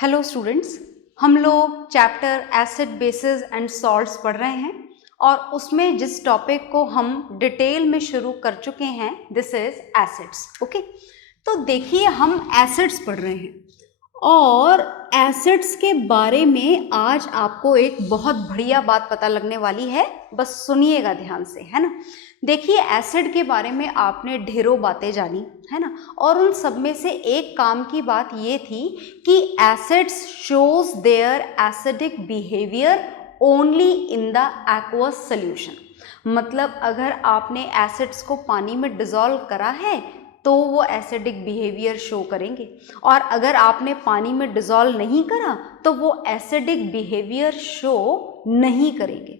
Hello students, हम लोग chapter acid basis and salts पढ़ रहे हैं और उसमें जिस टॉपिक को हम डिटेल में शुरू कर चुके हैं दिस इज एसिड्स। ओके, तो देखिए हम एसिड्स पढ़ रहे हैं और एसिड्स के बारे में आज आपको एक बहुत बढ़िया बात पता लगने वाली है, बस सुनिएगा ध्यान से, है ना। देखिए एसिड के बारे में आपने ढेरों बातें जानी, है ना, और उन सब में से एक काम की बात ये थी कि acids shows their acidic behaviour only in the aqueous solution. मतलब अगर आपने एसिड्स को पानी में डिसॉल्व करा है तो वो एसिडिक बिहेवियर शो करेंगे, और अगर आपने पानी में डिसॉल्व नहीं करा तो वो एसिडिक बिहेवियर शो नहीं करेंगे।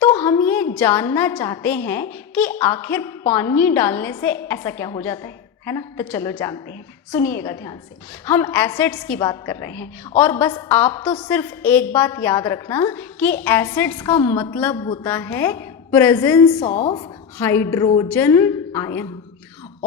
तो हम ये जानना चाहते हैं कि आखिर पानी डालने से ऐसा क्या हो जाता है ना। तो चलो जानते हैं, सुनिएगा ध्यान से। हम एसिड्स की बात कर रहे हैं और बस आप तो सिर्फ एक बात याद रखना कि एसिड्स का मतलब होता है presence of hydrogen ion.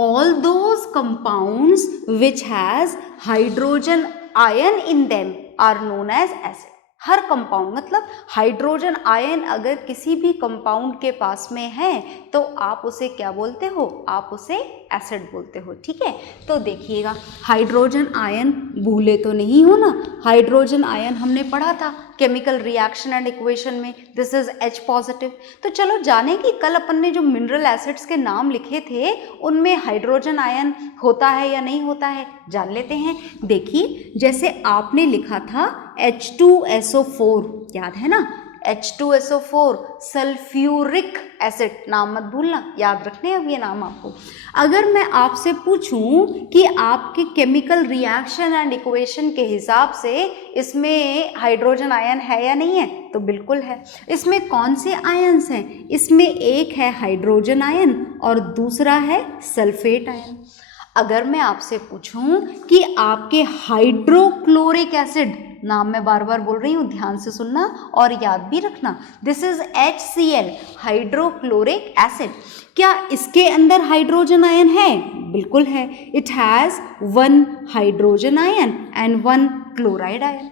All those compounds which has hydrogen ion in them are known as acid। Her compound मतलब हाइड्रोजन आयन अगर किसी भी कंपाउंड के पास में है तो आप उसे क्या बोलते हो, आप उसे एसिड बोलते हो। ठीक है, तो देखिएगा हाइड्रोजन आयन भूले तो नहीं हो ना, हाइड्रोजन आयन हमने पढ़ा था केमिकल रिएक्शन एंड इक्वेशन में, दिस इज H पॉजिटिव। तो चलो जाने कि कल अपन ने जो मिनरल एसिड्स के नाम लिखे थे उनमें हाइड्रोजन आयन होता है या नहीं होता है, जान लेते हैं। देखिए जैसे आपने लिखा था H2SO4, याद है ना, H2SO4 सल्फ्यूरिक एसिड, नाम मत भूलना, याद रखने अब ये नाम आपको। अगर मैं आपसे पूछूं कि आपके केमिकल रिएक्शन एंड इक्वेशन के हिसाब से इसमें हाइड्रोजन आयन है या नहीं है, तो बिल्कुल है। इसमें कौन से आयन्स हैं, इसमें एक है हाइड्रोजन आयन और दूसरा है सल्फेट आयन। अगर मैं आपसे पूछूं कि आपके हाइड्रोक्लोरिक एसिड, नाम मैं बार बार बोल रही हूँ, ध्यान से सुनना और याद भी रखना, this is HCl hydrochloric acid, क्या इसके अंदर हाइड्रोजन आयन है? बिल्कुल है, it has 1 hydrogen ion and 1 chloride ion.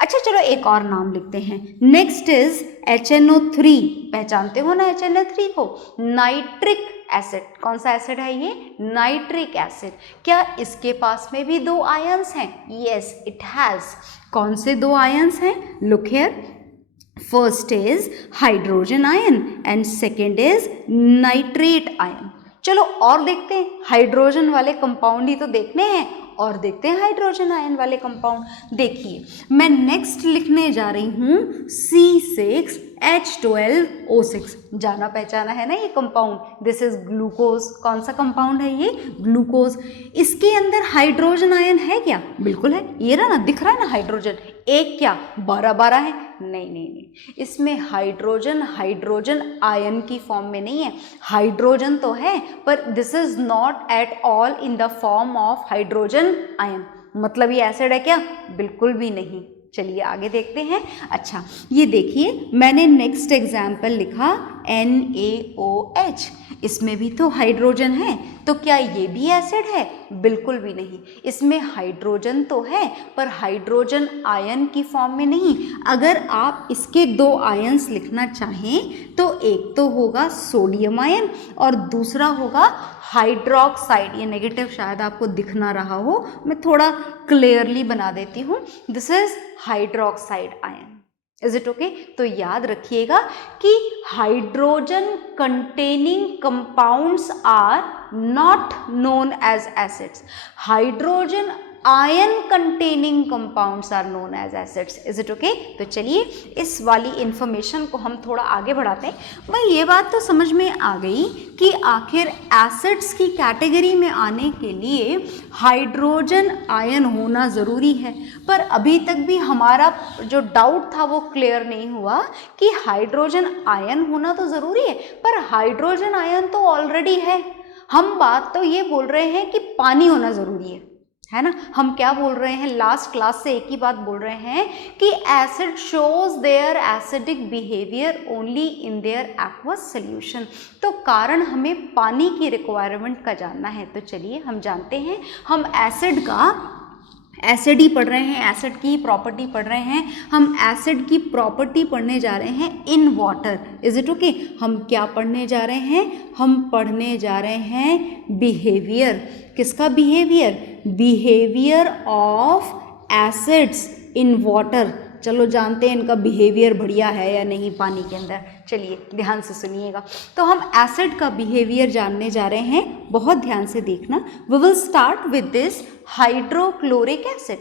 अच्छा चलो एक और नाम लिखते हैं, नेक्स्ट इज HNO3, पहचानते हो ना HNO3 को, नाइट्रिक एसिड। कौन सा एसिड है ये? Nitric acid. क्या इसके पास में भी 2 आयन्स हैं? Yes it has. कौन से 2 आयन्स हैं? Look here, first is hydrogen ion and second is nitrate ion. चलो और देखते हैं, हाइड्रोजन वाले कंपाउंड ही तो देखने हैं, और देखते हैं हाइड्रोजन आयन वाले कंपाउंड। देखिए मैं नेक्स्ट लिखने जा रही हूँ C6H12O6, जाना पहचाना है ना ये कंपाउंड, दिस इज ग्लूकोज। कौन सा कंपाउंड है ये? ग्लूकोज। इसके अंदर हाइड्रोजन आयन है क्या? बिल्कुल है, ये रहा ना, दिख रहा है ना हाइड्रोजन, एक क्या 12 है? नहीं नहीं नहीं, इसमें हाइड्रोजन आयन की फॉर्म में नहीं है, हाइड्रोजन तो है पर this is not at all in the form of hydrogen ion. मतलब ये एसिड है क्या? बिल्कुल भी नहीं। चलिए आगे देखते हैं। अच्छा ये देखिए मैंने नेक्स्ट एग्जाम्पल लिखा NaOH, इसमें भी तो हाइड्रोजन है, तो क्या ये भी एसिड है? बिल्कुल भी नहीं, इसमें हाइड्रोजन तो है पर हाइड्रोजन आयन की फॉर्म में नहीं। अगर आप इसके 2 आयन्स लिखना चाहें तो एक तो होगा सोडियम आयन और दूसरा होगा हाइड्रोक्साइड। ये नेगेटिव शायद आपको दिख ना रहा हो, मैं थोड़ा क्लियरली बना देती हूँ, this is hydroxide ion. Is it okay? तो याद रखिएगा कि hydrogen containing compounds are not known as acids, hydrogen ion containing compounds are known as acids. Is it okay? तो चलिए इस वाली इंफॉर्मेशन को हम थोड़ा आगे बढ़ाते हैं। भाई ये बात तो समझ में आ गई कि आखिर एसिड्स की कैटेगरी में आने के लिए हाइड्रोजन आयन होना ज़रूरी है, पर अभी तक भी हमारा जो डाउट था वो क्लियर नहीं हुआ कि हाइड्रोजन आयन होना तो ज़रूरी है पर हाइड्रोजन आयन तो ऑलरेडी है। हम बात तो ये बोल रहे हैं कि पानी होना ज़रूरी है ना। हम क्या बोल रहे हैं, लास्ट क्लास से एक ही बात बोल रहे हैं कि acid shows their acidic behaviour only in their aqueous solution. तो कारण हमें पानी की रिक्वायरमेंट का जानना है, तो चलिए हम जानते हैं। हम एसिड का एसिड ही पढ़ रहे हैं, एसिड की प्रॉपर्टी पढ़ रहे हैं, हम एसिड की प्रॉपर्टी पढ़ने जा रहे हैं in water. Is it okay? हम क्या पढ़ने जा रहे हैं? हम पढ़ने जा रहे हैं बिहेवियर। किसका behaviour? Behaviour of acids in water. चलो जानते हैं इनका बिहेवियर बढ़िया है या नहीं पानी के अंदर। चलिए ध्यान से सुनिएगा। तो हम एसिड का बिहेवियर जानने जा रहे हैं, बहुत ध्यान से देखना। We will start with this hydrochloric acid.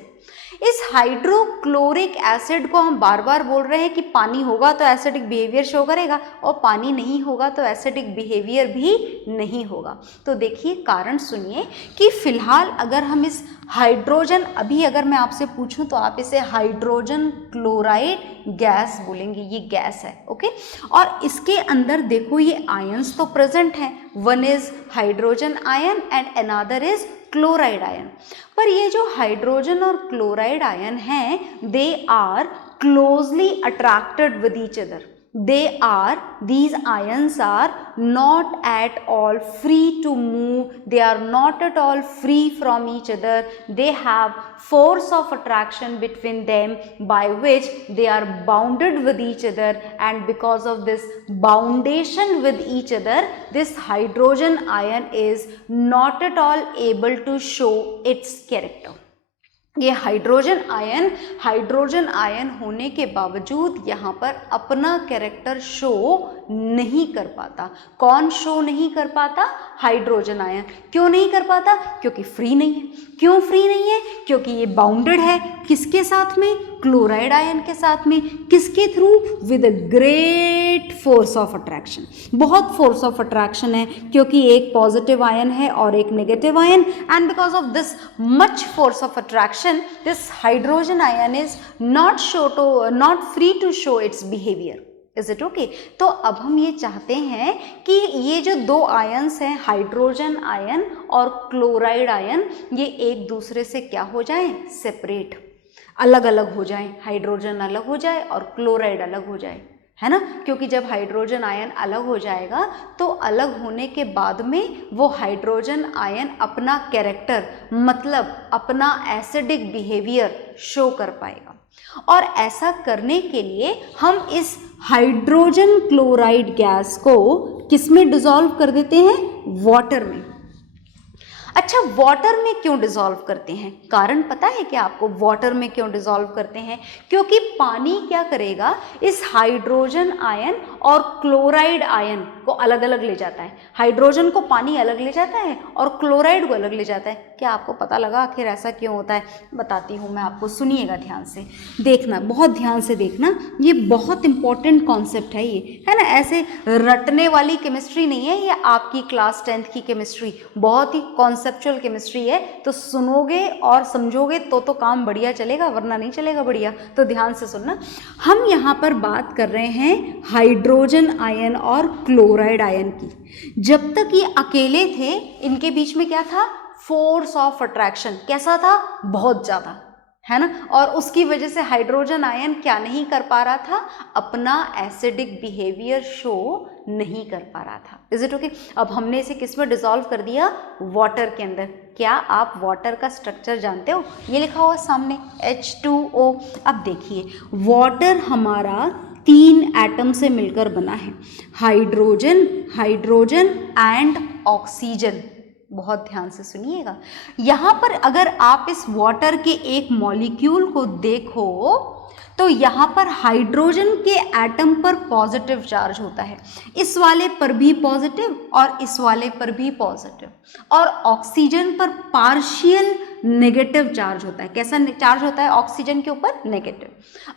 इस हाइड्रोक्लोरिक एसिड को हम बार बार बोल रहे हैं कि पानी होगा तो एसिडिक बिहेवियर शो करेगा और पानी नहीं होगा तो एसिडिक बिहेवियर भी नहीं होगा। तो देखिए कारण सुनिए कि फिलहाल अगर हम इस हाइड्रोजन, अभी अगर मैं आपसे पूछूं तो आप इसे हाइड्रोजन क्लोराइड गैस बोलेंगे, ये गैस है, ओके। और इसके अंदर देखो ये आयंस तो प्रेजेंट हैं, one is hydrogen ion and another is chloride ion. पर ये जो हाइड्रोजन और क्लोराइड आयन हैं, they are closely attracted with each other. These ions are not at all free to move, they are not at all free from each other, they have force of attraction between them by which they are bounded with each other, and because of this boundation with each other, this hydrogen ion is not at all able to show its character। ये hydrogen ion होने के बावजूद यहाँ पर अपना character show नहीं कर पाता। कौन शो नहीं कर पाता? Hydrogen ion. क्यों नहीं कर पाता? क्योंकि फ्री नहीं है। क्यों फ्री नहीं है? क्योंकि ये बाउंडेड है किसके साथ में? क्लोराइड आयन के साथ में। किसके through? With a great force of attraction. बहुत फोर्स ऑफ अट्रैक्शन है क्योंकि एक पॉजिटिव आयन है और एक negative ion, and because of this much force of attraction this hydrogen ion is not free to show its behaviour. Is it okay? तो अब हम ये चाहते हैं कि ये जो दो आयन्स हैं, हाइड्रोजन आयन और क्लोराइड आयन, ये एक दूसरे से क्या हो जाएं? सेपरेट, अलग अलग हो जाएं। हाइड्रोजन अलग हो जाए और क्लोराइड अलग हो जाए, है ना। क्योंकि जब हाइड्रोजन आयन अलग हो जाएगा तो अलग होने के बाद में वो हाइड्रोजन आयन अपना कैरेक्टर, मतलब अपना एसिडिक बिहेवियर शो कर पाएगा। और ऐसा करने के लिए हम इस हाइड्रोजन क्लोराइड गैस को किस में डिसॉल्व कर देते हैं? वाटर में। अच्छा, वाटर में क्यों डिसॉल्व करते हैं? कारण पता है क्या आपको वाटर में क्यों डिसॉल्व करते हैं? क्योंकि पानी क्या करेगा, इस हाइड्रोजन आयन और क्लोराइड आयन को अलग अलग ले जाता है। हाइड्रोजन को पानी अलग ले जाता है और क्लोराइड को अलग ले जाता है। क्या आपको पता लगा आखिर ऐसा क्यों होता है? बताती हूँ मैं आपको, सुनिएगा ध्यान से, देखना, बहुत ध्यान से देखना। ये बहुत इंपॉर्टेंट कॉन्सेप्ट है, ये है ना, ऐसे रटने वाली केमिस्ट्री नहीं है ये, आपकी क्लास 10th की केमिस्ट्री बहुत ही कॉन्सेप्चुअल केमिस्ट्री है। तो सुनोगे और समझोगे तो काम बढ़िया चलेगा, वरना नहीं चलेगा बढ़िया। तो ध्यान से सुनना। हम यहाँ पर बात कर रहे हैं हाइड्रोजन आयन और क्लोराइड आयन की। जब तक ये अकेले थे, इनके बीच में क्या था? Force of attraction. कैसा था? बहुत ज़्यादा, है ना। और उसकी वजह से हाइड्रोजन आयन क्या नहीं कर पा रहा था? अपना एसिडिक बिहेवियर शो नहीं कर पा रहा था। Is it okay? अब हमने इसे किस में डिसॉल्व कर दिया? वाटर के अंदर। क्या आप वाटर का स्ट्रक्चर जानते हो? ये लिखा हुआ सामने H2O। अब देखिए, वाटर हमारा 3 एटम से मिलकर बना है, हाइड्रोजन, हाइड्रोजन एंड ऑक्सीजन। बहुत ध्यान से सुनिएगा। यहाँ पर अगर आप इस वाटर के एक मॉलिक्यूल को देखो तो यहाँ पर हाइड्रोजन के एटम पर पॉजिटिव चार्ज होता है, इस वाले पर भी पॉजिटिव और इस वाले पर भी पॉजिटिव, और ऑक्सीजन पर पार्शियल नेगेटिव चार्ज होता है। कैसा चार्ज होता है ऑक्सीजन के ऊपर? नेगेटिव।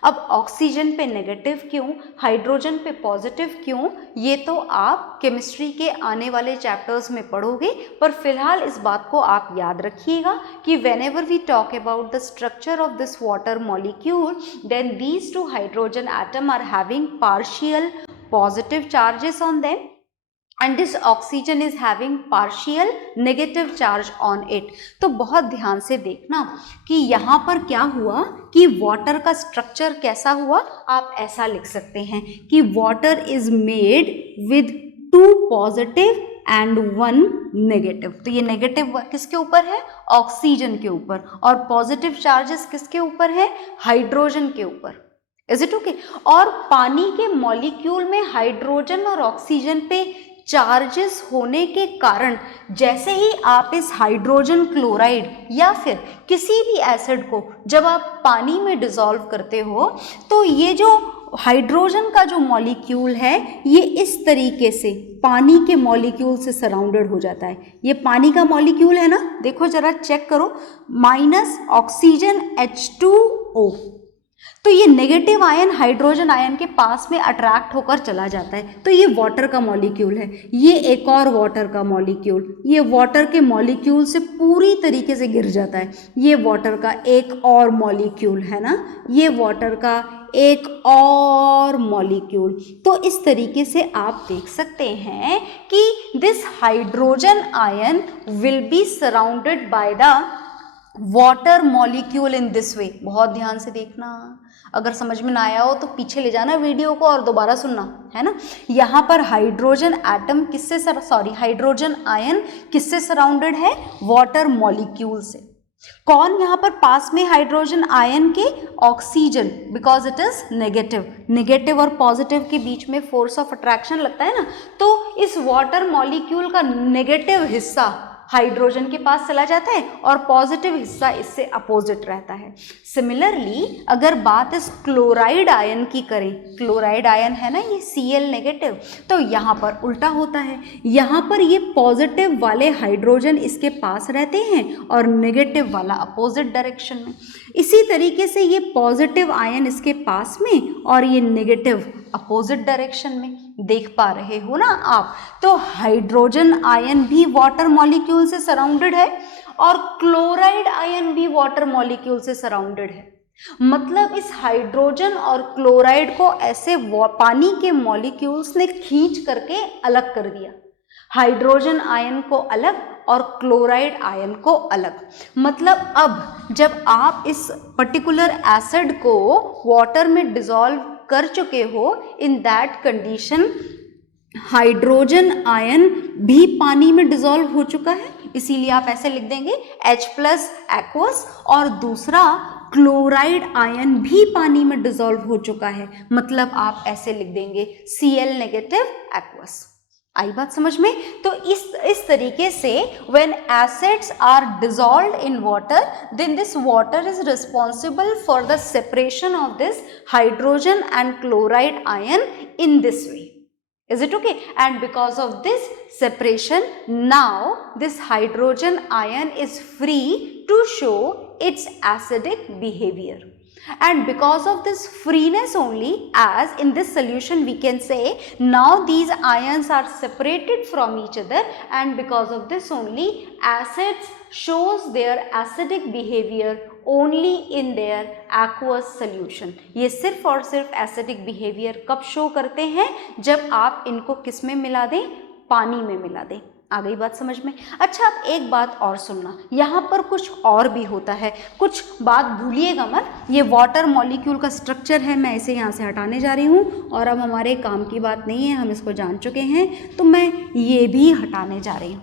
अब ऑक्सीजन पे नेगेटिव क्यों, हाइड्रोजन पे पॉजिटिव क्यों, ये तो आप केमिस्ट्री के आने वाले चैप्टर्स में पढ़ोगे। पर फिलहाल इस बात को आप याद रखिएगा कि whenever we talk about the structure of this water molecule, then these two hydrogen atom are having partial positive charges on them and this oxygen is having partial negative charge on it। तो बहुत ध्यान से देखना कि यहाँ पर क्या हुआ कि वाटर का स्ट्रक्चर कैसा हुआ। आप ऐसा लिख सकते हैं कि water is made with 2 positive and 1 negative. तो ये नेगेटिव किसके ऊपर है? ऑक्सीजन के ऊपर। और पॉजिटिव चार्जेस किसके ऊपर है? हाइड्रोजन के ऊपर। Is it okay? और पानी के मॉलिक्यूल में हाइड्रोजन और ऑक्सीजन पे चार्जेस होने के कारण जैसे ही आप इस हाइड्रोजन क्लोराइड या फिर किसी भी एसिड को जब आप पानी में डिसॉल्व करते हो तो ये जो हाइड्रोजन का जो मॉलिक्यूल है ये इस तरीके से पानी के मॉलिक्यूल से सराउंडेड हो जाता है। ये पानी का मॉलिक्यूल है ना, देखो जरा चेक करो, माइनस ऑक्सीजन H2O। तो ये नेगेटिव आयन हाइड्रोजन आयन के पास में अट्रैक्ट होकर चला जाता है। तो ये वाटर का मॉलिक्यूल है, ये एक और वाटर का मॉलिक्यूल, ये वाटर के मॉलिक्यूल से पूरी तरीके से गिर जाता है। ये वाटर का एक और मॉलिक्यूल है ना, ये वाटर का एक और मॉलिक्यूल। तो इस तरीके से आप देख सकते हैं कि this hydrogen ion will be surrounded by the water molecule in this way. बहुत ध्यान से देखना, अगर समझ में ना आया हो तो पीछे ले जाना वीडियो को और दोबारा सुनना, है ना। यहाँ पर हाइड्रोजन एटम किससे हाइड्रोजन आयन किससे सराउंडेड है? वाटर मॉलिक्यूल से। कौन यहाँ पर पास में हाइड्रोजन आयन के? Oxygen, because it is negative. Negative और पॉजिटिव के बीच में फोर्स ऑफ अट्रैक्शन लगता है ना, तो इस वाटर मॉलिक्यूल का नेगेटिव हिस्सा हाइड्रोजन के पास चला जाता है और पॉजिटिव हिस्सा इससे अपोजिट रहता है। सिमिलरली अगर बात इस क्लोराइड आयन की करें, क्लोराइड आयन है ना ये Cl नेगेटिव, तो यहाँ पर उल्टा होता है। यहाँ पर ये पॉजिटिव वाले हाइड्रोजन इसके पास रहते हैं और नेगेटिव वाला अपोजिट डायरेक्शन में। इसी तरीके से ये पॉजिटिव आयन इसके पास में और ये नेगेटिव अपोजिट डायरेक्शन में। देख पा रहे हो ना आप? तो हाइड्रोजन आयन भी वाटर मॉलिक्यूल से सराउंडेड है और क्लोराइड आयन भी वाटर मॉलिक्यूल से सराउंडेड है। मतलब इस हाइड्रोजन और क्लोराइड को ऐसे पानी के मॉलिक्यूल्स ने खींच करके अलग कर दिया, हाइड्रोजन आयन को अलग और क्लोराइड आयन को अलग। मतलब अब जब आप इस पर्टिकुलर एसिड को वाटर में डिसॉल्व कर चुके हो, इन दैट कंडीशन हाइड्रोजन आयन भी पानी में डिसॉल्व हो चुका है, इसीलिए आप ऐसे लिख देंगे H+ एक्वस, और दूसरा क्लोराइड आयन भी पानी में डिसॉल्व हो चुका है, मतलब आप ऐसे लिख देंगे Cl नेगेटिव एक्वस। आई बात समझ में? तो इस तरीके से when acids are dissolved in water, then this water is responsible for the separation of this hydrogen and chloride ion in this way. Is it okay? And because of this separation, now this hydrogen ion is free to show its acidic behavior. And because of this freeness only, as in this solution we can say now these ions are separated from each other, and because of this only acids shows their acidic behavior only in their aqueous solution. ये सिर्फ और सिर्फ acidic behavior कब show करते हैं? जब आप इनको किस में मिला दें? पानी में मिला दें। आ गई बात समझ में? अच्छा, अब एक बात और सुनना, यहाँ पर कुछ और भी होता है, कुछ बात भूलिएगा मत। ये वाटर मॉलिक्यूल का स्ट्रक्चर है, मैं इसे यहाँ से हटाने जा रही हूँ और अब हमारे काम की बात नहीं है, हम इसको जान चुके हैं, तो मैं ये भी हटाने जा रही हूँ।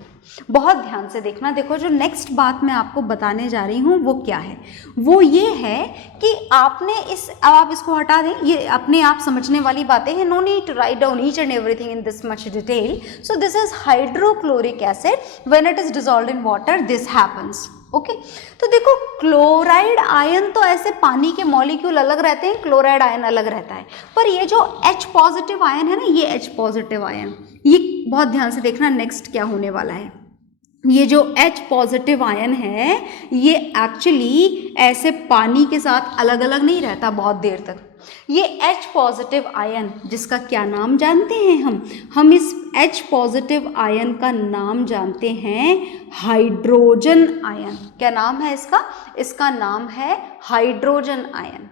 बहुत ध्यान से देखना। देखो, जो नेक्स्ट बात मैं आपको बताने जा रही हूँ वो क्या है, वो ये है कि आपने अब आप इसको हटा दें, ये अपने आप समझने वाली बातें हैं, no need to write down each and everything in this much detail. So this is hydrochloric acid, when it is dissolved in water this happens. Okay, तो देखो क्लोराइड आयन तो ऐसे पानी के मॉलिक्यूल अलग रहते हैं, क्लोराइड आयन अलग रहता है, पर ये जो H पॉजिटिव आयन है ना, ये H पॉजिटिव आयन, ये बहुत ध्यान से देखना नेक्स्ट क्या होने वाला है। ये जो H पॉजिटिव आयन है ये एक्चुअली ऐसे पानी के साथ अलग अलग नहीं रहता बहुत देर तक। ये H पॉजिटिव आयन, जिसका क्या नाम जानते हैं हम इस H पॉजिटिव आयन का नाम जानते हैं हाइड्रोजन आयन। क्या नाम है इसका? इसका नाम है hydrogen ion.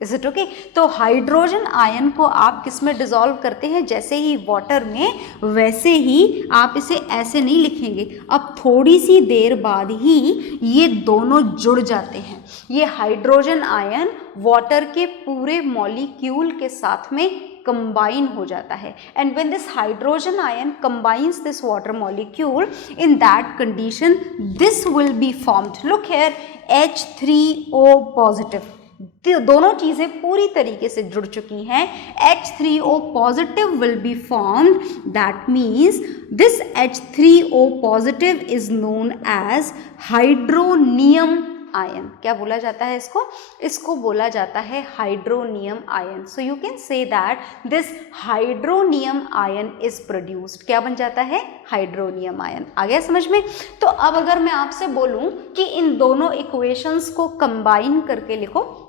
Is it okay? तो हाइड्रोजन आयन को आप किस में डिसॉल्व करते हैं? जैसे ही वाटर में, वैसे ही आप इसे ऐसे नहीं लिखेंगे, अब थोड़ी सी देर बाद ही ये दोनों जुड़ जाते हैं। ये हाइड्रोजन आयन वाटर के पूरे मॉलिक्यूल के साथ में कंबाइन हो जाता है। And when this hydrogen ion combines this water molecule, in that condition this will be formed, look here, H3O positive. दोनों चीजें पूरी तरीके से जुड़ चुकी हैं। H3O positive will be formed, that means this H3O positive is known as hydronium ion. क्या बोला जाता है इसको? इसको बोला जाता है hydronium ion. So you can say that this hydronium ion is produced. क्या बन जाता है? Hydronium ion. आ गया समझ में? तो अब अगर मैं आपसे बोलूं कि इन दोनों इक्वेशंस को कंबाइन करके लिखो,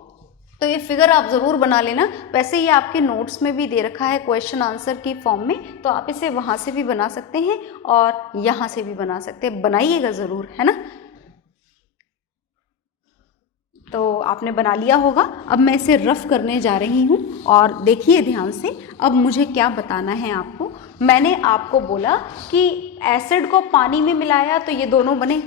तो ये फिगर आप ज़रूर बना लेना। वैसे ये आपके नोट्स में भी दे रखा है क्वेश्चन आंसर की फॉर्म में, तो आप इसे वहाँ से भी बना सकते हैं और यहाँ से भी बना सकते हैं। बनाइएगा ज़रूर, है ना? तो आपने बना लिया होगा। अब मैं इसे रफ करने जा रही हूँ और देखिए ध्यान से। अब मुझे क्या बताना है आपको? मैंने आपको बोला कि एसिड को पानी में मिलाया तो ये दोनों बने,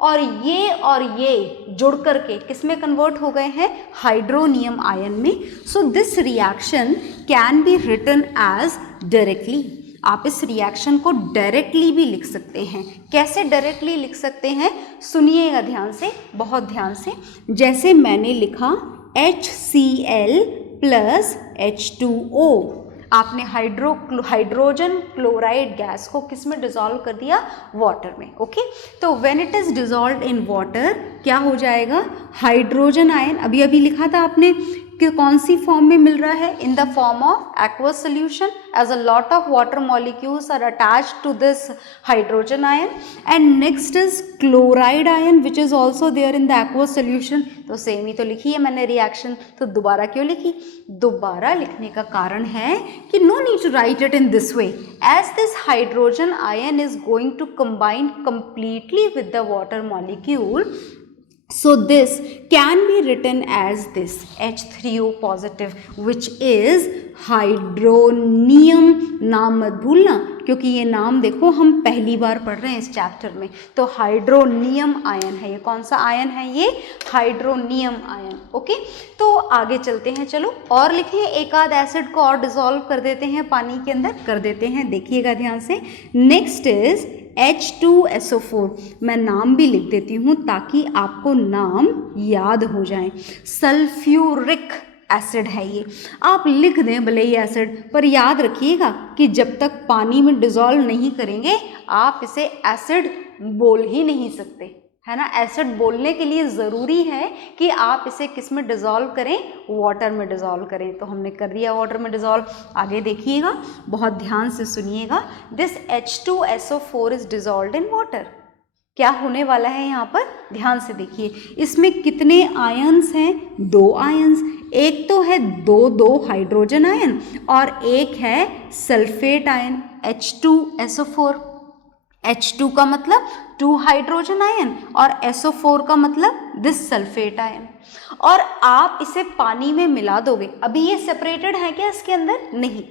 और ये जुड़ करके किस में कन्वर्ट हो गए हैं? हाइड्रोनियम आयन में। So this reaction can be written as directly. आप इस रिएक्शन को डायरेक्टली भी लिख सकते हैं। कैसे डायरेक्टली लिख सकते हैं? सुनिएगा ध्यान से, बहुत ध्यान से। जैसे मैंने लिखा HCl प्लस H2O, आपने हाइड्रोजन क्लोराइड गैस को किस में डिसॉल्व कर दिया? वाटर में। ओके, तो when it is dissolved in water क्या हो जाएगा? हाइड्रोजन आयन, अभी लिखा था आपने कि कौन सी फॉर्म में मिल रहा है? In the form of aqueous solution, as a lot of water molecules are attached to this hydrogen ion. And next is chloride ion which is also there in the aqueous solution. तो same ही तो लिखी है मैंने reaction, तो दोबारा क्यों लिखी? दोबारा लिखने का कारण है कि no need to write it in this way, as this hydrogen ion is going to combine completely with the water molecule. So this can be written as this H3O positive which is hydronium. नाम मत भूलना, क्योंकि ये नाम देखो हम पहली बार पढ़ रहे हैं इस चैप्टर में। तो हाइड्रोनियम आयन है ये। कौन सा आयन है ये? Hydronium ion. ओके, तो आगे चलते हैं। चलो और लिखें, एक आध एसिड को और डिसॉल्व कर देते हैं पानी के अंदर, कर देते हैं। देखिएगा ध्यान से। Next is H2SO4। मैं नाम भी लिख देती हूँ ताकि आपको नाम याद हो जाए। सल्फ्यूरिक एसिड है ये। आप लिख दें भले ही एसिड, पर याद रखिएगा कि जब तक पानी में डिसॉल्व नहीं करेंगे आप इसे एसिड बोल ही नहीं सकते, है ना? एसिड बोलने के लिए ज़रूरी है कि आप इसे किस में डिसॉल्व करें? वाटर में डिसॉल्व करें। तो हमने कर दिया वाटर में डिसॉल्व। आगे देखिएगा, बहुत ध्यान से सुनिएगा। This H2SO4 is dissolved in water. क्या होने वाला है यहाँ पर? ध्यान से देखिए। इसमें कितने आयंस हैं? 2 आयंस। एक तो है दो हाइड्रोजन आयन और एक है सल्फेट आयन H2SO4। H2 का मतलब 2 हाइड्रोजन आयन और SO4 का मतलब दिस सल्फेट आयन। और आप इसे पानी में मिला दोगे। अभी ये सेपरेटेड है क्या इसके अंदर? नहीं,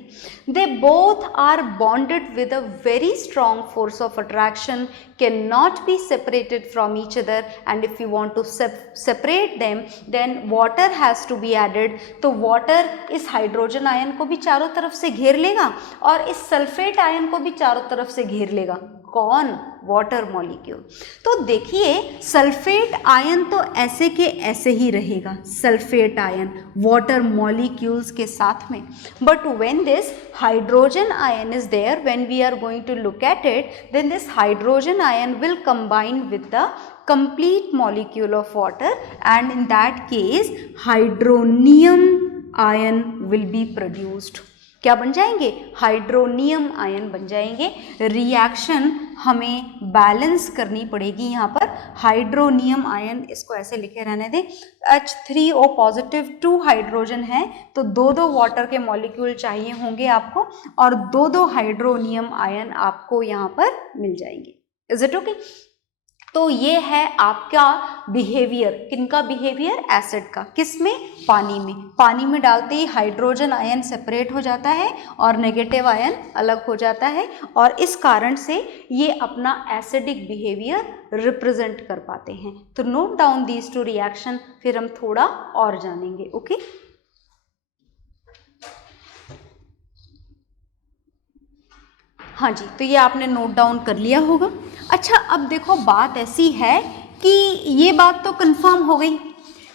they both are bonded with a very strong force of attraction, can not be separated from each other. And if you want to separate them then water has to be added. तो water इस hydrogen ion को भी चारों तरफ से घेर लेगा और इस सल्फेट आयन को भी चारों तरफ से घेर लेगा। कौन? Water molecule. तो देखिए सल्फेट आयन तो ऐसे के ऐसे ही रहेगा, सल्फेट आयन वाटर मॉलिक्यूल्स के साथ में। But when this hydrogen ion is there, when we are going to look at it, then this hydrogen ion will combine with the complete molecule of water, and in that case hydronium ion will be produced. क्या बन जाएंगे? Hydronium ion बन जाएंगे। Reaction हमें balance करनी पड़ेगी यहाँ पर। हाइड्रोनियम आयन, इसको ऐसे लिखे रहने दें, H3O पॉजिटिव 2 हाइड्रोजन है तो 2 वाटर के मॉलिक्यूल चाहिए होंगे आपको और 2 हाइड्रोनियम आयन आपको यहाँ पर मिल जाएंगे। Is it okay? तो ये है आपका बिहेवियर। किनका बिहेवियर? एसिड का। किसमें? पानी में। पानी में डालते ही हाइड्रोजन आयन सेपरेट हो जाता है और नेगेटिव आयन अलग हो जाता है, और इस कारण से ये अपना एसिडिक बिहेवियर रिप्रेजेंट कर पाते हैं। तो नोट डाउन दीज 2 रिएक्शन, फिर हम थोड़ा और जानेंगे। ओके, हाँ जी, तो ये आपने नोट डाउन कर लिया होगा। अच्छा, अब देखो बात ऐसी है कि ये बात तो कंफर्म हो गई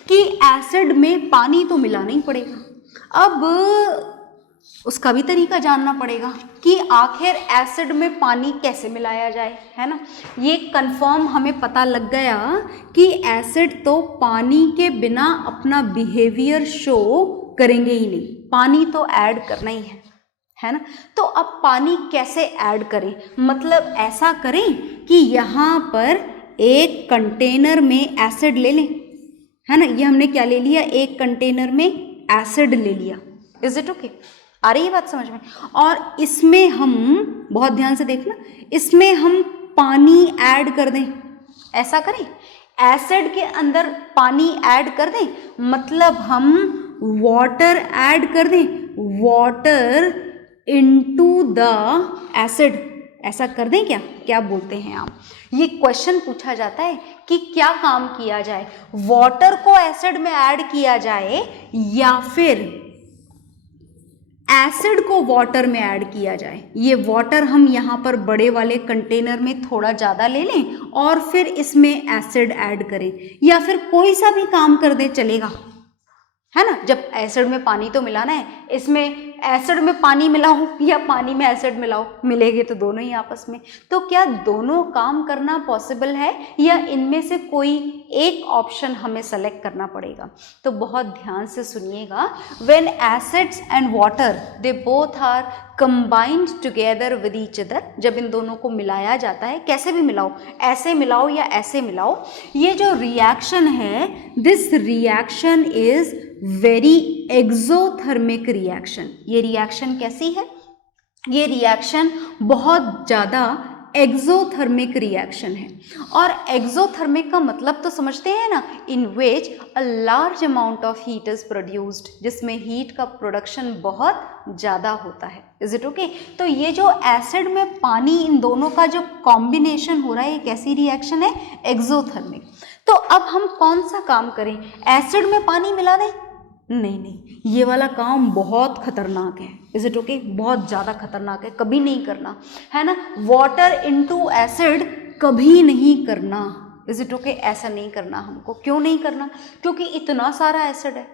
कि एसिड में पानी तो मिलाना ही पड़ेगा। अब उसका भी तरीका जानना पड़ेगा कि आखिर एसिड में पानी कैसे मिलाया जाए, है ना। ये कंफर्म हमें पता लग गया कि एसिड तो पानी के बिना अपना बिहेवियर शो करेंगे ही नहीं, पानी तो ऐड करना ही है ना। तो अब पानी कैसे ऐड करें, मतलब ऐसा करें कि यहाँ पर एक कंटेनर में एसिड ले लें, है ना। ये हमने क्या ले लिया, एक कंटेनर में एसिड ले लिया। Is it okay? आ रही है बात समझ में? और इसमें हम, बहुत ध्यान से देखना, इसमें हम पानी ऐड कर दें। ऐसा करें, एसिड के अंदर पानी ऐड कर दें, मतलब हम वाटर ऐड कर दें, वाटर इनटू द एसिड। ऐसा कर दें क्या? क्या बोलते हैं आप? ये क्वेश्चन पूछा जाता है कि क्या काम किया जाए, वाटर को एसिड में ऐड किया जाए या फिर एसिड को वाटर में ऐड किया जाए। ये वाटर हम यहाँ पर बड़े वाले कंटेनर में थोड़ा ज़्यादा ले लें और फिर इसमें एसिड ऐड करें, या फिर कोई सा भी काम कर दे चलेगा, है ना। जब एसिड में पानी तो मिलाना है, इसमें एसिड में पानी मिलाओ या पानी में एसिड मिलाओ, मिलेंगे तो दोनों ही आपस में। तो क्या दोनों काम करना पॉसिबल है या इनमें से कोई एक ऑप्शन हमें सेलेक्ट करना पड़ेगा? तो बहुत ध्यान से सुनिएगा। When acids and water they both are combined together with each other, जब इन दोनों को मिलाया जाता है, कैसे भी मिलाओ, ऐसे मिलाओ या ऐसे मिलाओ, ये जो रिएक्शन है, this reaction is very exothermic reaction. ये रिएक्शन कैसी है? ये रिएक्शन बहुत ज़्यादा एक्सोथर्मिक रिएक्शन है। और एक्सोथर्मिक का मतलब तो समझते हैं ना, in which a large amount of heat is produced, जिसमें हीट का प्रोडक्शन बहुत ज़्यादा होता है। Is it okay? तो ये जो एसिड में पानी, इन दोनों का जो कॉम्बिनेशन हो रहा है, ये कैसी रिएक्शन है? एक्सोथर्मिक। तो अब हम कौन सा काम करें, एसिड में पानी मिला दें? नहीं नहीं, ये वाला काम बहुत खतरनाक है। Is it okay? बहुत ज़्यादा खतरनाक है, कभी नहीं करना, है ना। वाटर इनटू एसिड कभी नहीं करना। Is it okay? ऐसा नहीं करना हमको। क्यों नहीं करना? क्योंकि इतना सारा एसिड है,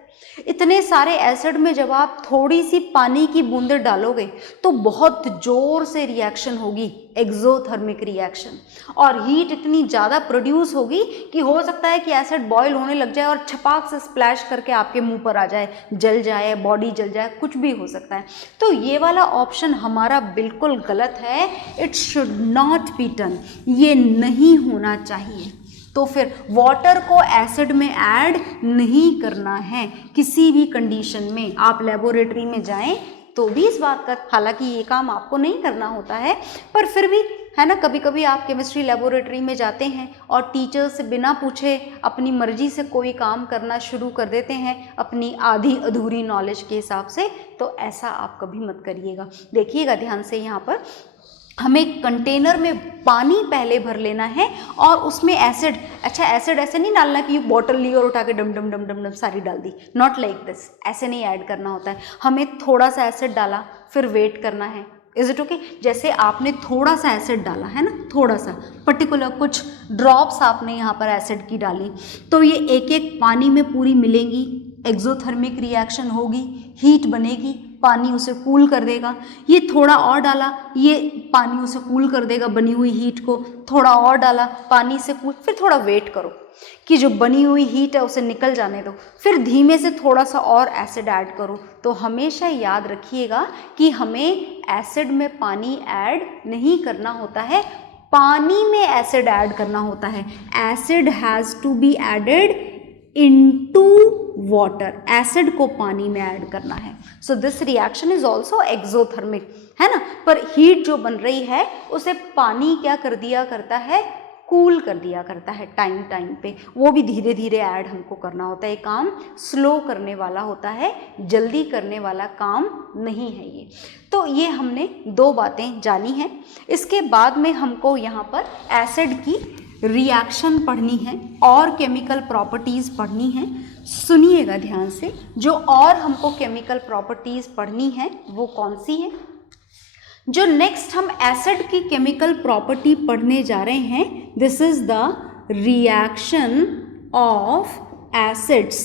इतने सारे एसिड में जब आप थोड़ी सी पानी की बूंदें डालोगे तो बहुत जोर से रिएक्शन होगी, एक्सोथर्मिक रिएक्शन, और हीट इतनी ज़्यादा प्रोड्यूस होगी कि हो सकता है कि एसिड बॉयल होने लग जाए और छपाक से स्प्लैश करके आपके मुंह पर आ जाए, जल जाए, बॉडी जल जाए, कुछ भी हो सकता है। तो ये वाला ऑप्शन हमारा बिल्कुल गलत है। It should not be done, ये नहीं होना चाहिए। तो फिर वाटर को एसिड में ऐड नहीं करना है किसी भी कंडीशन में। आप लेबोरेटरी में जाएं तो भी इस बात का, हालांकि ये काम आपको नहीं करना होता है, पर फिर भी, है ना, कभी कभी आप केमिस्ट्री लेबोरेटरी में जाते हैं और टीचर से बिना पूछे अपनी मर्जी से कोई काम करना शुरू कर देते हैं अपनी आधी अधूरी नॉलेज के हिसाब से। तो ऐसा आप कभी मत करिएगा। देखिएगा ध्यान से, यहाँ पर हमें कंटेनर में पानी पहले भर लेना है और उसमें एसिड, अच्छा एसिड ऐसे नहीं डालना कि बॉटल ली और उठा के डम डम डम डम डम सारी डाल दी, नॉट लाइक दिस, ऐसे नहीं ऐड करना होता है। हमें थोड़ा सा एसिड डाला, फिर वेट करना है। Is it okay? जैसे आपने थोड़ा सा एसिड डाला है ना, थोड़ा सा पर्टिकुलर कुछ ड्रॉप्स आपने यहाँ पर एसिड की डाली, तो ये एक एक पानी में पूरी मिलेंगी, एक्सोथर्मिक रिएक्शन होगी, हीट बनेगी, पानी उसे कूल कर देगा। ये थोड़ा और डाला, ये पानी उसे कूल कर देगा, बनी हुई हीट को। थोड़ा और डाला, पानी से कूल, फिर थोड़ा वेट करो कि जो बनी हुई हीट है उसे निकल जाने दो, फिर धीमे से थोड़ा सा और एसिड ऐड करो। तो हमेशा याद रखिएगा कि हमें एसिड में पानी ऐड नहीं करना होता है, पानी में एसिड ऐड करना होता है। Acid has to be added into water, acid को पानी में ऐड करना है। So this reaction is also exothermic, है ना। पर हीट जो बन रही है उसे पानी क्या कर दिया करता है, कूल कर दिया करता है टाइम टाइम पे। वो भी धीरे धीरे ऐड हमको करना होता है, काम स्लो करने वाला होता है, जल्दी करने वाला काम नहीं है ये। तो ये हमने दो बातें जानी हैं। इसके बाद में हमको यहाँ पर एसिड की रिएक्शन पढ़नी है और केमिकल प्रॉपर्टीज़ पढ़नी है। सुनिएगा ध्यान से, जो और हमको केमिकल प्रॉपर्टीज़ पढ़नी है वो कौन सी है। जो नेक्स्ट हम एसिड की केमिकल प्रॉपर्टी पढ़ने जा रहे हैं, this is the reaction of acids.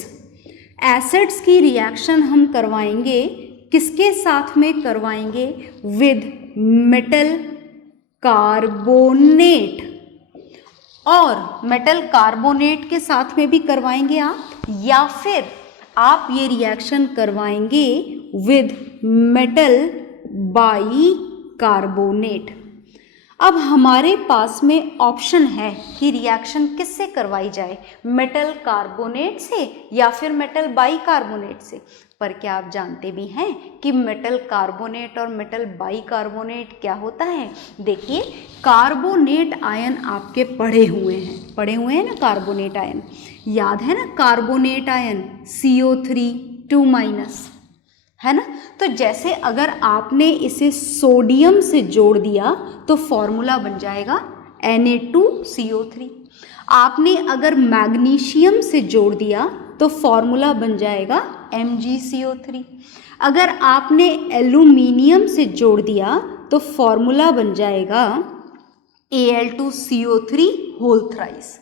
Acids की रिएक्शन हम करवाएंगे, किसके साथ में करवाएंगे? विद मेटल कार्बोनेट, और मेटल कार्बोनेट के साथ में भी करवाएंगे आप, या फिर आप ये रिएक्शन करवाएंगे विद मेटल बाई कार्बोनेट। अब हमारे पास में ऑप्शन है कि रिएक्शन किससे करवाई जाए, मेटल कार्बोनेट से या फिर मेटल बाई कार्बोनेट से। पर क्या आप जानते भी हैं कि मेटल कार्बोनेट और मेटल बाई कार्बोनेट क्या होता है? देखिए, कार्बोनेट आयन आपके पढ़े हुए हैं ना, कार्बोनेट आयन याद है ना, कार्बोनेट आयन CO3 2- है ना। तो जैसे अगर आपने इसे सोडियम से जोड़ दिया तो फॉर्मूला बन जाएगा Na2CO3। आपने अगर मैग्नीशियम से जोड़ दिया तो फॉर्मूला बन जाएगा MgCO3। अगर आपने एल्यूमिनियम से जोड़ दिया तो फॉर्मूला बन जाएगा Al2CO3 होल थ्राइस।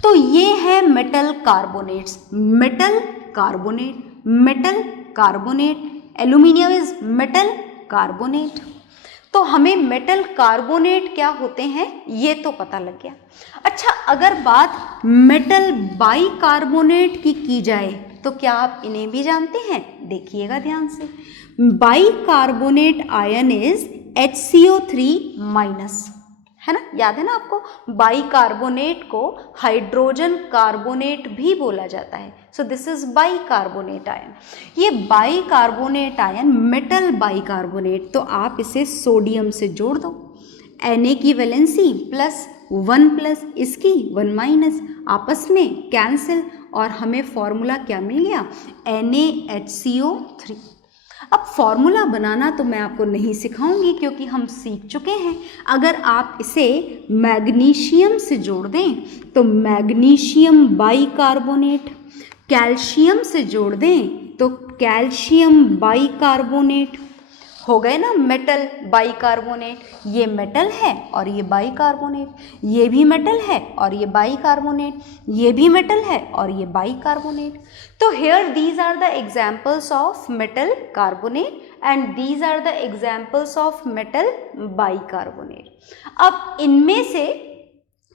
तो ये है metal carbonates, metal carbonate, metal carbonate, aluminium is metal carbonate. तो हमें मेटल कार्बोनेट क्या होते हैं ये तो पता लग गया। अच्छा, अगर बात मेटल बाई कार्बोनेट की जाए तो क्या आप इन्हें भी जानते हैं? देखिएगा ध्यान से। By carbonate ion is HCO3-, है ना, याद है ना आपको? बाई कार्बोनेट को हाइड्रोजन कार्बोनेट भी बोला जाता है। So this is bicarbonate ion. ये bicarbonate ion metal bicarbonate, तो आप इसे सोडियम से जोड़ दो, Na की वैलेंसी +1 इसकी 1-, आपस में कैंसिल, और हमें फॉर्मूला क्या मिल गया? NaHCO3। अब फॉर्मूला बनाना तो मैं आपको नहीं सिखाऊंगी क्योंकि हम सीख चुके हैं। अगर आप इसे मैग्नीशियम से जोड़ दें तो मैग्नीशियम बाई कार्बोनेट, कैल्शियम से जोड़ दें तो कैल्शियम बाई कार्बोनेट, हो गए ना मेटल बाई कार्बोनेट। ये मेटल है और ये बाई कार्बोनेट, ये भी मेटल है और ये बाई कार्बोनेट, ये भी मेटल है और ये बाई कार्बोनेट। तो here these are the examples of metal carbonate and these are the examples of metal bicarbonate। अब इनमें से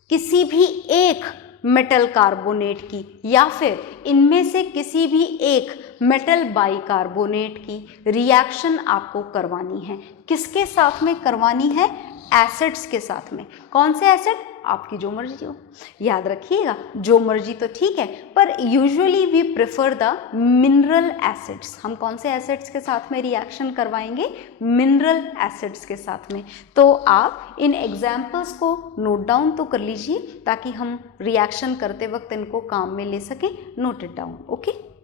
किसी भी एक मेटल कार्बोनेट की या फिर इनमें से किसी भी एक मेटल बाइकार्बोनेट की रिएक्शन आपको करवानी है। किसके साथ में करवानी है? एसिड्स के साथ में। कौन से एसिड? आपकी जो मर्जी हो, याद रखिएगा, जो मर्जी तो ठीक है, पर usually we prefer the mineral acids. हम कौन से एसिड्स के साथ में रिएक्शन करवाएंगे? मिनरल एसिड्स के साथ में। तो आप इन एग्जाम्पल्स को नोट डाउन तो कर लीजिए ताकि हम रिएक्शन करते वक्त इनको काम में ले सकें। Note it down, okay.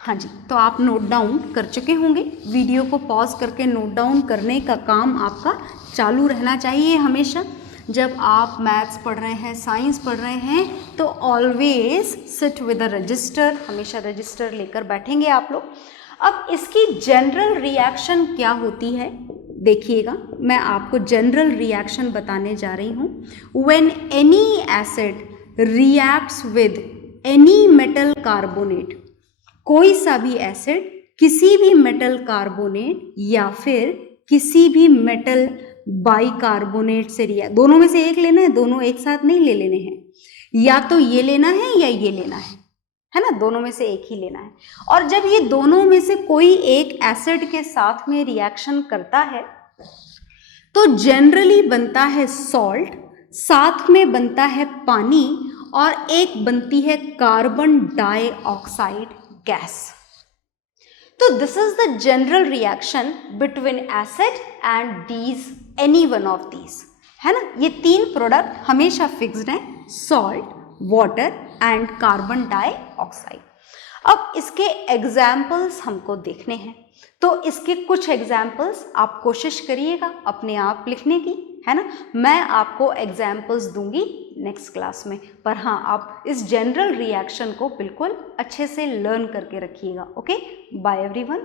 हाँ जी, तो आप नोट डाउन कर चुके होंगे। वीडियो को पॉज करके नोट डाउन करने का काम आपका चालू रहना चाहिए हमेशा। जब आप मैथ्स पढ़ रहे हैं, साइंस पढ़ रहे हैं, तो always sit with a resistor, हमेशा रजिस्टर लेकर बैठेंगे आप लोग। अब इसकी जनरल रिएक्शन क्या होती है देखिएगा, मैं आपको जनरल रिएक्शन बताने जा रही हूँ। When any acid reacts with any metal carbonate, कोई सा भी एसिड किसी भी मेटल कार्बोनेट या फिर किसी भी मेटल बाइकार्बोनेट से रिएक्ट, दोनों में से एक लेना है, दोनों एक साथ नहीं ले लेने हैं, या तो ये लेना है या ये लेना है ना, दोनों में से एक ही लेना है। और जब ये दोनों में से कोई एक एसिड के साथ में रिएक्शन करता है तो जनरली बनता है सॉल्ट, साथ में बनता है पानी, और एक बनती है कार्बन डाइऑक्साइड गैस। तो this is the general reaction between acid and these, any one of these, है ना। ये तीन प्रोडक्ट हमेशा फिक्स्ड हैं, salt, water and carbon dioxide. अब इसके एग्जाम्पल्स हमको देखने हैं, तो इसके कुछ एग्जाम्पल्स आप कोशिश करिएगा अपने आप लिखने की, है ना। मैं आपको एग्जाम्पल्स दूंगी नेक्स्ट क्लास में, पर हाँ, आप इस जनरल रिएक्शन को बिल्कुल अच्छे से लर्न करके रखिएगा। Okay, bye everyone.